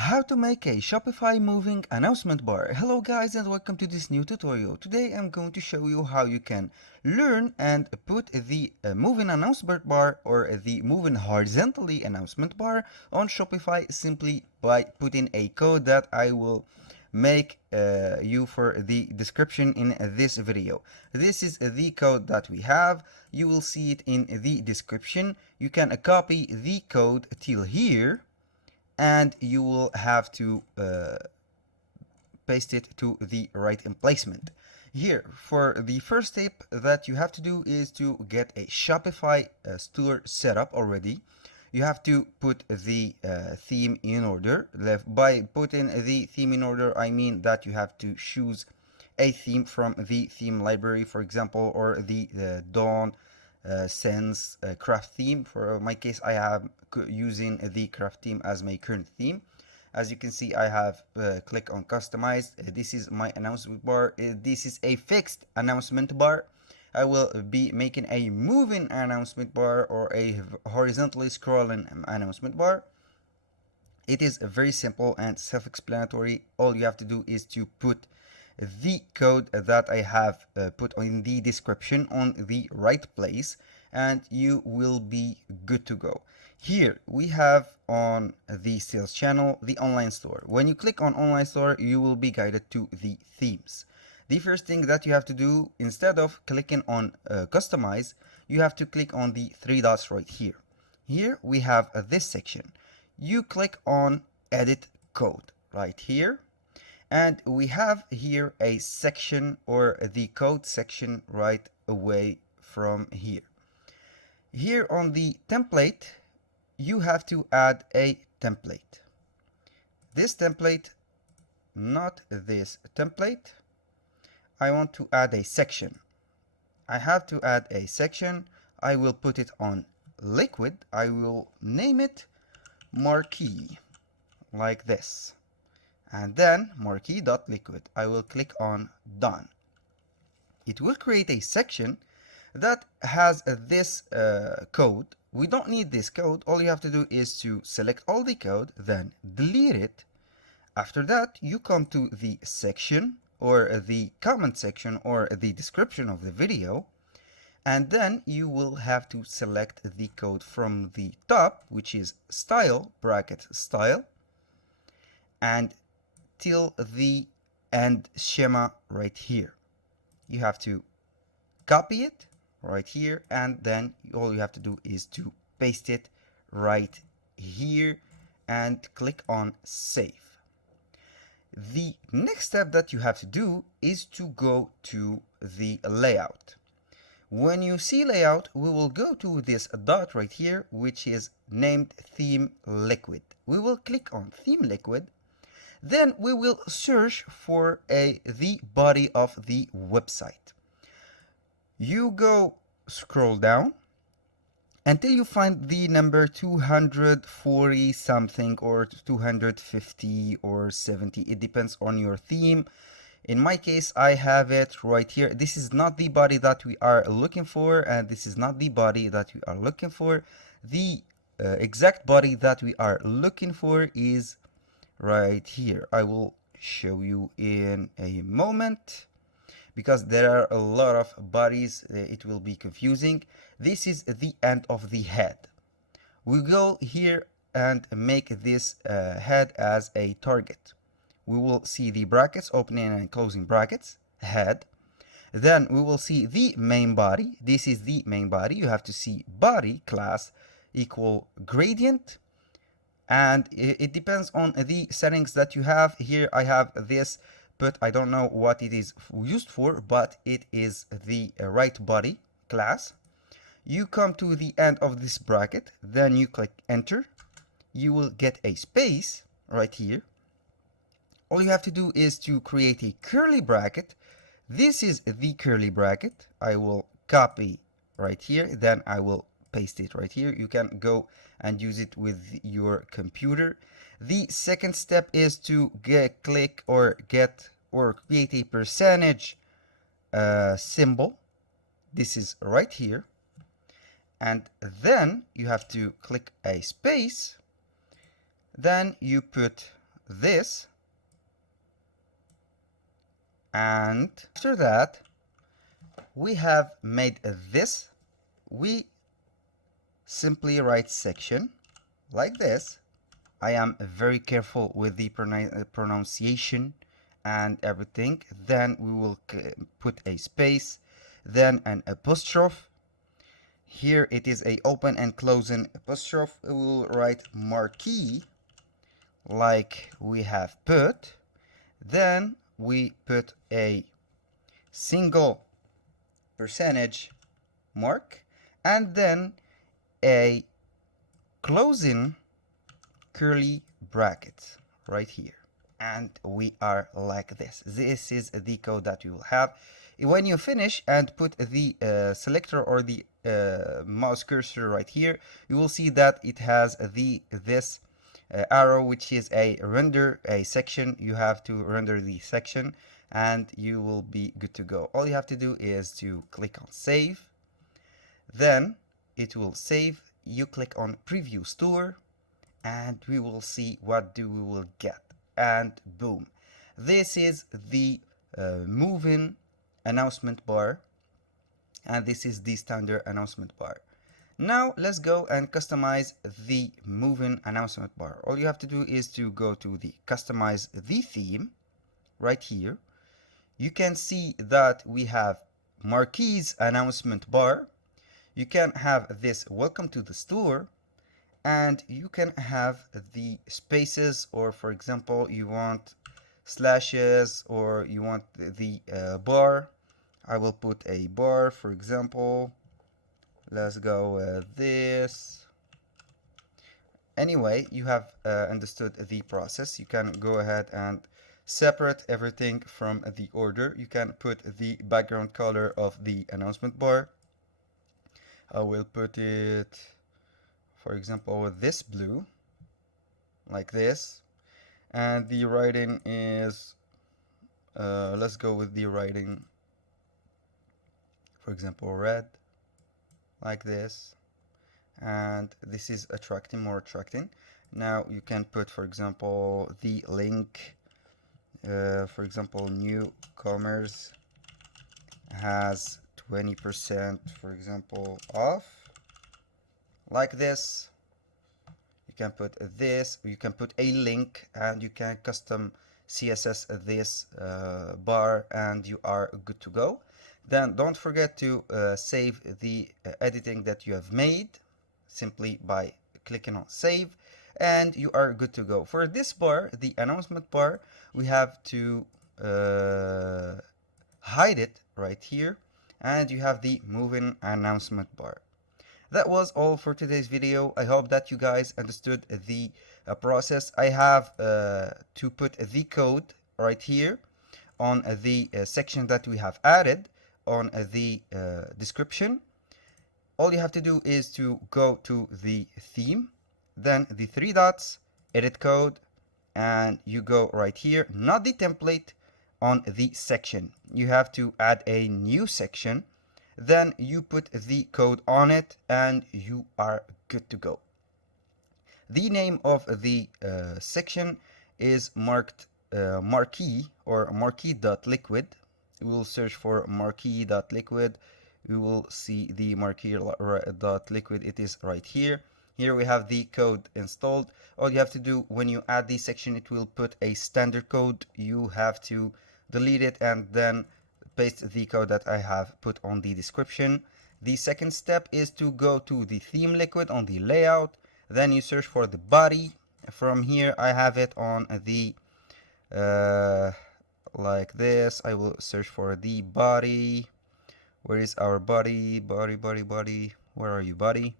How to make a Shopify moving announcement bar. Hello guys and welcome to this new tutorial. Today I'm going to show you how you can learn and put the moving announcement bar or the moving horizontally announcement bar on Shopify simply by putting a code that I will make you for the description in this video. This is the code that we have. You will see it in the description. You can copy the code till here and you will have to paste it to the right emplacement. Here, for the first step that you have to do is to get a Shopify store set up already. You have to put the theme in order. By putting the theme in order, I mean that you have to choose a theme from the theme library, for example, or the Dawn Sense craft theme. For my case, I am using the craft theme as my current theme. As you can see, I have click on customize. This is my announcement bar. This is a fixed announcement bar. I will be making a moving announcement bar or a horizontally scrolling announcement bar. It is very simple and self-explanatory. All you have to do is to put the code that I have put in the description on the right place and you will be good to go. Here we have on the sales channel the online store. When you click on online store, you will be guided to the themes. The first thing that you have to do, instead of clicking on customize, you have to click on the three dots right here. Here we have this section. You click on edit code right here, and we have here a section or the code section right away from here. Here on the template, you have to add a template. This template, not this template. I want to add a section. I have to add a section. I will put it on liquid. I will name it marquee like this. And then marquee.liquid. I will click on done. It will create a section that has this code. We don't need this code. All you have to do is to select all the code, then delete it. After that, you come to the section or the comment section or the description of the video, and then you will have to select the code from the top, which is style bracket style, and till the end schema right here. You have to copy it right here, and then all you have to do is to paste it right here and click on save. The next step that you have to do is to go to the layout. When you see layout, we will go to this dot right here, which is named theme liquid. We will click on theme liquid. Then we will search for the body of the website. You go scroll down until you find the number 240 something or 250 or 70. It depends on your theme. In my case, I have it right here. This is not the body that we are looking for, and this is not the body that we are looking for. The exact body that we are looking for is right here. I will show you in a moment because there are a lot of bodies. It will be confusing. This is the end of the head. We go here and make this head as a target. We will see the brackets, opening and closing brackets, head. Then we will see the main body. This is the main body. You have to see body class equal gradient. And it depends on the settings that you have. Here I have this, but I don't know what it is used for, but it is the right body class. You come to the end of this bracket, then you click enter. You will get a space right here. All you have to do is to create a curly bracket. This is the curly bracket. I will copy right here, then I will paste it right here. You can go and use it with your computer. The second step is to click or create a percentage symbol. This is right here. And then you have to click a space. Then you put this, and after that we have made this. We simply write section like this. I am very careful with the pronunciation and everything. Then we will put a space, then an apostrophe. Here it is a open and closing apostrophe. We will write marquee like we have put. Then we put a single percentage mark and then a closing curly bracket right here, and we are like this. This is the code that you will have. When you finish and put the selector or the mouse cursor right here, you will see that it has this arrow, which is a render a section. You have to render the section and you will be good to go. All you have to do is to click on save, then it will save. You click on preview store and we will see what we will get, and boom, this is the moving announcement bar, and this is the standard announcement bar. Now let's go and customize the moving announcement bar. All you have to do is to go to the customize the theme right here. You can see that we have marquees announcement bar. You can have this welcome to the store, and you can have the spaces, or for example you want slashes, or you want the bar. I will put a bar, for example. Let's go with this. Anyway, you have understood the process. You can go ahead and separate everything from the order. You can put the background color of the announcement bar. I will put it, for example, with this blue, like this. And the writing is, let's go with the writing, for example, red, like this. And this is more attracting. Now you can put, for example, the link, for example, newcomers has 20%, for example, off, like this. You can put this, you can put a link, and you can custom CSS this bar, and you are good to go. Then don't forget to save the editing that you have made simply by clicking on save, and you are good to go. For this bar, the announcement bar, we have to hide it right here, and you have the moving announcement bar. That was all for today's video. I hope that you guys understood the process. I have to put the code right here on the section that we have added on the description. All you have to do is to go to the theme, then the three dots, edit code, and you go right here, not the template, on the section. You have to add a new section, then you put the code on it, and you are good to go. The name of the section is marquee, or marquee.liquid. We will search for marquee.liquid. We will see the marquee.liquid. It is right here. Here we have the code installed. All you have to do when you add the section, it will put a standard code. You have to delete it and then paste the code that I have put on the description. The second step is to go to the theme liquid on the layout. Then you search for the body. From here I have it on the like this. I will search for the body. Where is our body? Body. Where are you, body?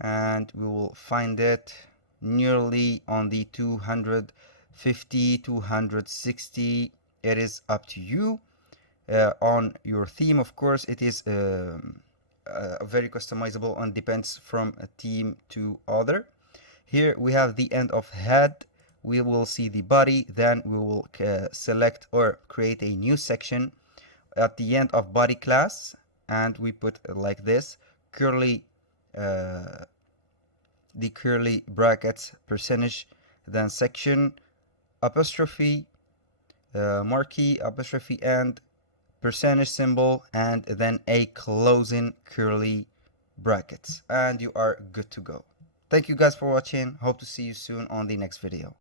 And we will find it nearly on the 250, 260. It is up to you. On your theme, of course, it is very customizable and depends from a theme to other. Here we have the end of head. We will see the body, then we will select or create a new section at the end of body class, and we put like this curly the curly brackets percentage, then section, apostrophe, marquee, apostrophe, and percentage symbol, and then a closing curly brackets, and you are good to go. Thank you guys for watching. Hope to see you soon on the next video.